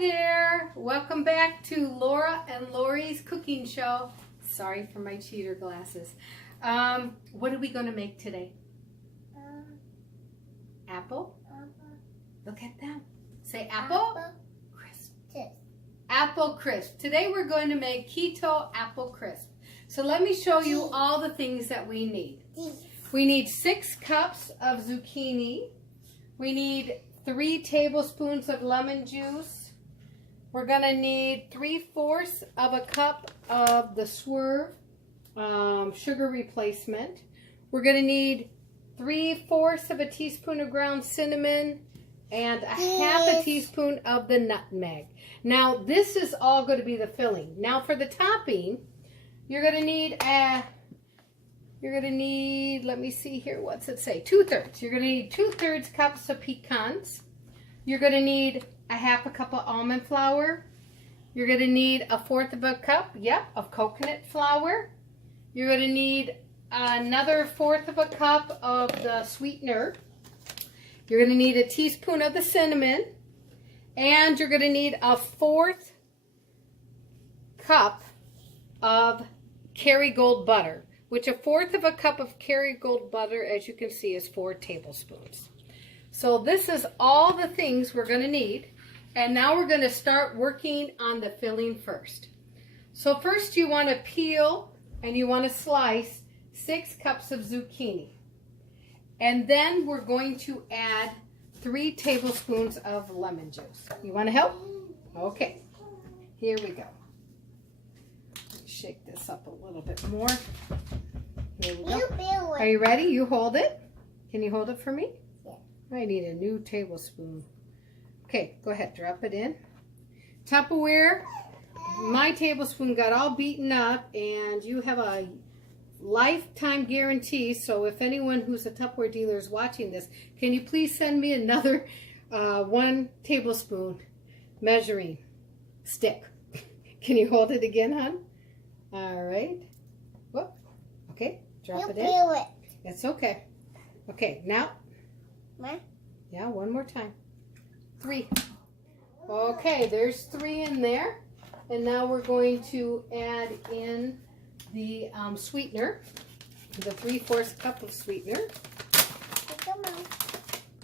there, welcome back to Laura and Lori's cooking show. Sorry for my cheater glasses. What are we going to make today? Apple? Look at them. Say apple? Crisp. Apple crisp. Today we're going to make keto apple crisp. So let me show you all the things that we need. We need 6 cups of zucchini. We need 3 tablespoons of lemon juice. We're going to need 3/4 of a cup of the Swerve sugar replacement. We're going to need 3/4 of a teaspoon of ground cinnamon and a half a teaspoon of the nutmeg. Now this is all going to be the filling. Now for the topping, you're going to need, let me see here, what's it say? 2/3. You're going to need 2/3 cups of pecans. You're going to need a half a cup of almond flour. You're going to need 1/4 of a cup, of coconut flour. You're going to need another 1/4 of a cup of the sweetener. You're going to need a teaspoon of the cinnamon. And you're going to need a 1/4 cup of Kerrygold butter, which a 1/4 of a cup of Kerrygold butter, as you can see, is 4 tablespoons. So this is all the things we're going to need. And now we're going to start working on the filling first. So first you want to peel and you want to slice 6 cups of zucchini. And then we're going to add 3 tablespoons of lemon juice. You want to help? Okay. Here we go. Shake this up a little bit more. Here we go. Are you ready? You hold it. Can you hold it for me? Yeah. I need a new tablespoon. Okay, go ahead. Drop it in. Tupperware. My tablespoon got all beaten up, and you have a lifetime guarantee. So if anyone who's a Tupperware dealer is watching this, can you please send me another 1 tablespoon measuring stick? Can you hold it again, hon? All right. Whoop. Okay. Drop it in. It's okay. Okay. Now. Yeah. One more time. 3. Okay. There's 3 in there, and now we're going to add in the sweetener, the 3/4 cup of sweetener.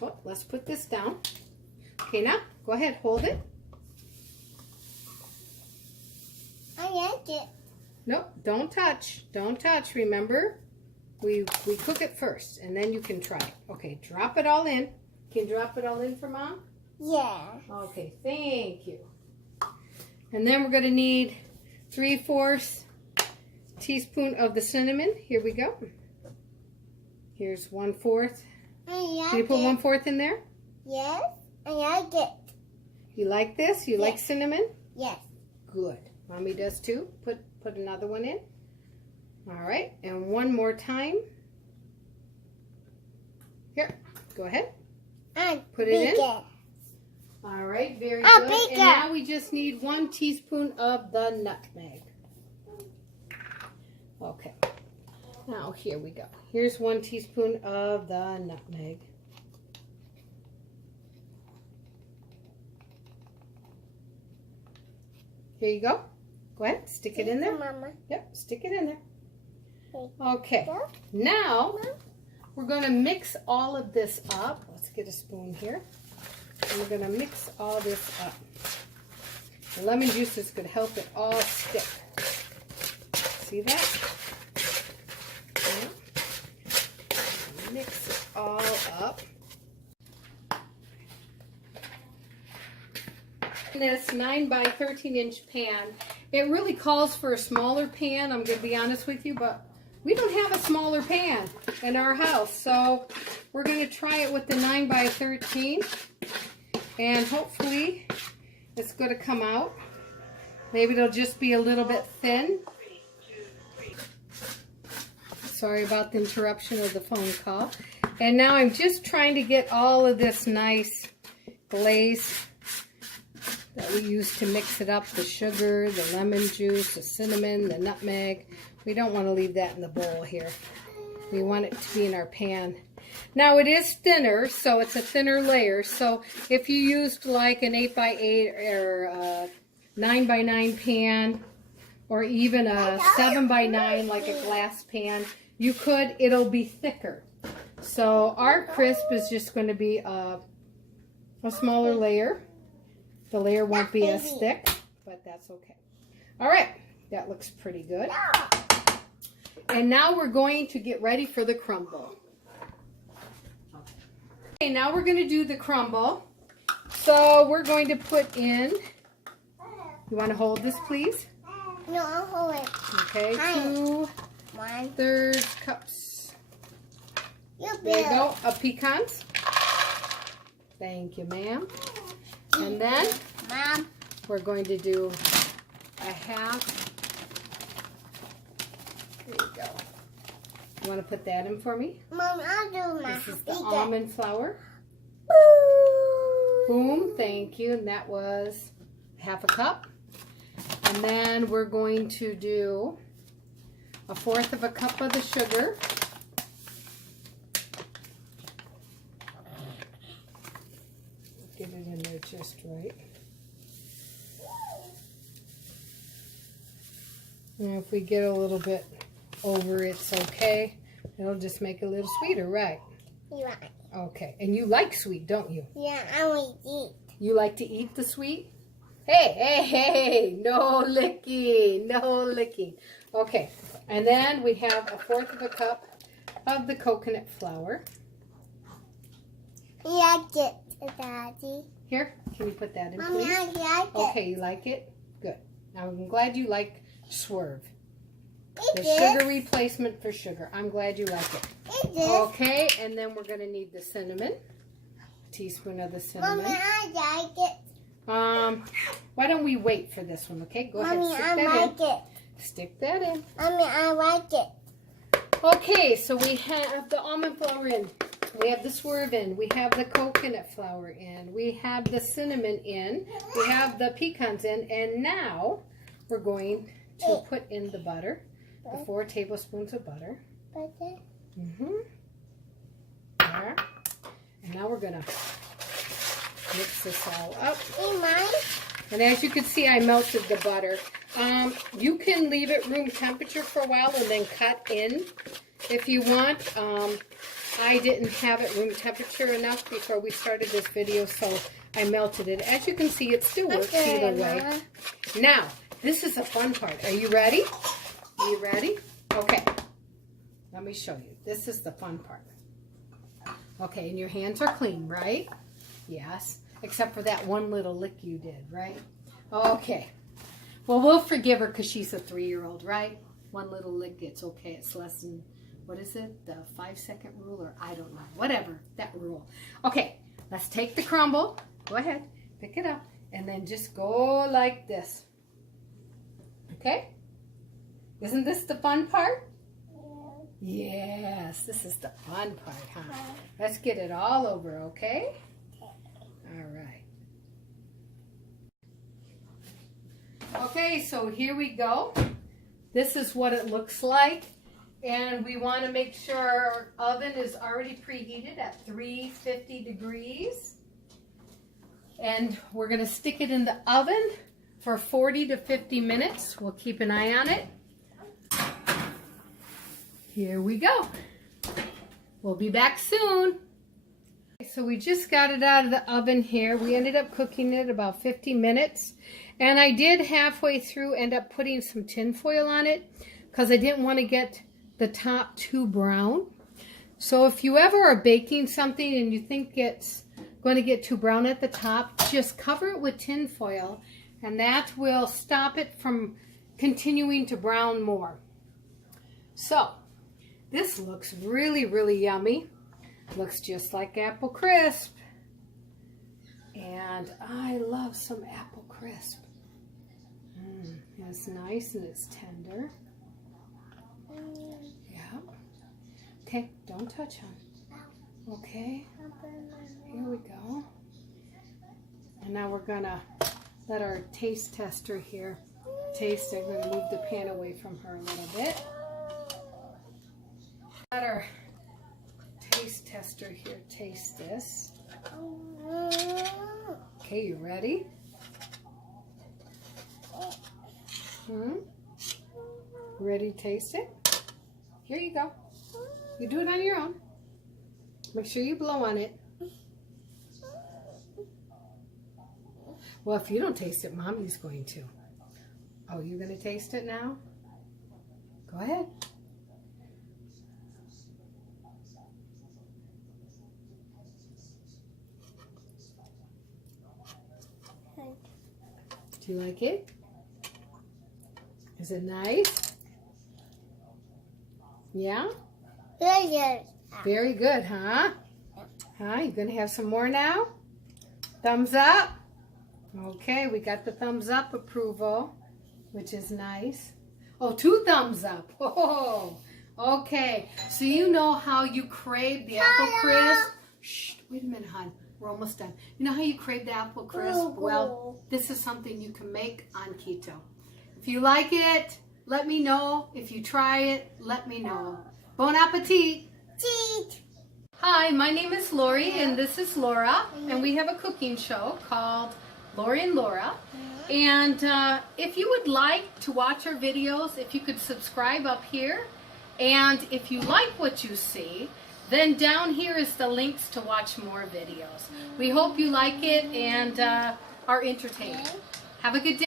Oh, let's put this down. Okay. Now go ahead. Hold it. I like it. Nope, don't touch. Don't touch. Remember, we cook it first, and then you can try it. Okay, drop it all in. Can you drop it all in for Mom? Yeah. Okay, thank you. And then we're going to need 3/4 teaspoon of the cinnamon. Here we go. Here's 1/4. Can you put 1/4 in there? Yes, I like it. You like this? You like cinnamon? Yes. Good. Mommy does too. Put another one in. All right, and one more time. Here, go ahead. Put it in. All right, very good. And now we just need 1 teaspoon of the nutmeg. Okay. Now here we go. Here's 1 teaspoon of the nutmeg. Here you go. Go ahead, stick it in there. Mama. Yep, stick it in there. Okay, now we're going to mix all of this up. Let's get a spoon here. And we're going to mix all this up. The lemon juice is going to help it all stick. See that? Yeah. Mix it all up. This 9 by 13 inch pan. It really calls for a smaller pan, I'm going to be honest with you, but we don't have a smaller pan in our house, so we're going to try it with the 9 by 13, and hopefully it's going to come out. Maybe it'll just be a little bit thin. Sorry about the interruption of the phone call. And now I'm just trying to get all of this nice glaze that we use to mix it up, the sugar, the lemon juice, the cinnamon, the nutmeg. We don't want to leave that in the bowl here. We want it to be in our pan. Now it is thinner, so it's a thinner layer. So if you used like an 8x8 or a 9x9 pan, or even a 7x9 like a glass pan, you could, it'll be thicker. So our crisp is just going to be a smaller layer. The layer won't be as thick, but that's okay. All right, that looks pretty good. And now we're going to get ready for the crumble. Okay, now we're going to do the crumble. So we're going to put in, you want to hold this, please? No, I'll hold it. Okay, 2/3 cups. There you go, of pecans. Thank you, ma'am. And then Mom, we're going to do a half. There you go. You want to put that in for me? Mom, I'll do my This is the almond flour. Boom, thank you. And that was half a cup. And then we're going to do 1/4 cup of the sugar. Get it in there just right. And if we get a little bit over, it's okay. It'll just make it a little sweeter, right? Yeah. Okay. And you like sweet, don't you? Yeah, I want to eat. You like to eat the sweet? Hey, hey, hey, no licking, no licking. Okay, and then we have 1/4 cup of the coconut flour. Yeah, get it, Daddy. Here, can you put that in, Mommy, please? I like it. Okay, you like it? Good. Now, I'm glad you like Swerve. The It sugar is. replacement for sugar. I'm glad you like it. It is. Okay, and then we're going to need the cinnamon. A teaspoon of the cinnamon. Mommy, I like it. Why don't we wait for this one, okay? Go ahead, Mommy, stick I that like in. it. Stick that in. Mommy, I like it. Okay, so we have the almond flour in. We have the Swerve in. We have the coconut flour in. We have the cinnamon in. We have the pecans in. And now we're going to put in the butter. The 4 tablespoons of butter. Butter. There. And now we're going to mix this all up. Hey, Mom. And as you can see, I melted the butter. You can leave it room temperature for a while and then cut in if you want. I didn't have it room temperature enough before we started this video, so I melted it. As you can see, it still works either way. Mama. Now, this is the fun part. Are you ready? Are you ready? Okay. Let me show you. This is the fun part. Okay, and your hands are clean, right? Yes. Except for that one little lick you did, right? Okay. Well, we'll forgive her because she's a 3-year-old, right? One little lick, it's okay. It's less than, what is it? The 5-second rule, or I don't know. Whatever, that rule. Okay, let's take the crumble. Go ahead, pick it up, and then just go like this. Okay? Isn't this the fun part? Yes, this is the fun part, huh? Let's get it all over, okay? All right. Okay, so here we go. This is what it looks like. And we want to make sure our oven is already preheated at 350 degrees. And we're going to stick it in the oven for 40 to 50 minutes. We'll keep an eye on it. Here we go. We'll be back soon. So we just got it out of the oven here. We ended up cooking it about 50 minutes. And I did halfway through end up putting some tin foil on it because I didn't want to get the top too brown. So if you ever are baking something and you think it's going to get too brown at the top, just cover it with tin foil and that will stop it from continuing to brown more. So this looks really, really yummy. Looks just like apple crisp. And I love some apple crisp. It's nice and it's tender. Yeah. Okay, don't touch on. Okay. Here we go. And now we're gonna let our taste tester here taste it. We're gonna move the pan away from her a little bit. Let our taste taste tester here taste this. Okay, you ready? Ready to taste it? Here you go. You do it on your own. Make sure you blow on it. Well, if you don't taste it, Mommy's going to. Oh, you're going to taste it now? Go ahead. Do you like it? Is it nice? Yeah? Very good. Very good, huh? Huh? You gonna have some more now? Thumbs up? Okay, we got the thumbs up approval, which is nice. Oh, 2 thumbs up. Oh, okay. So you know how you crave the apple crisp? Shh, wait a minute, hon. We're almost done. You know how you crave the apple crisp? Well, this is something you can make on keto. If you like it, let me know. If you try it, let me know. Bon appetit! Hi, my name is Laurie and this is Laura, and we have a cooking show called Laurie and Laura. And if you would like to watch our videos, if you could subscribe up here, and if you like what you see, then down here is the links to watch more videos. We hope you like it and are entertained. Have a good day.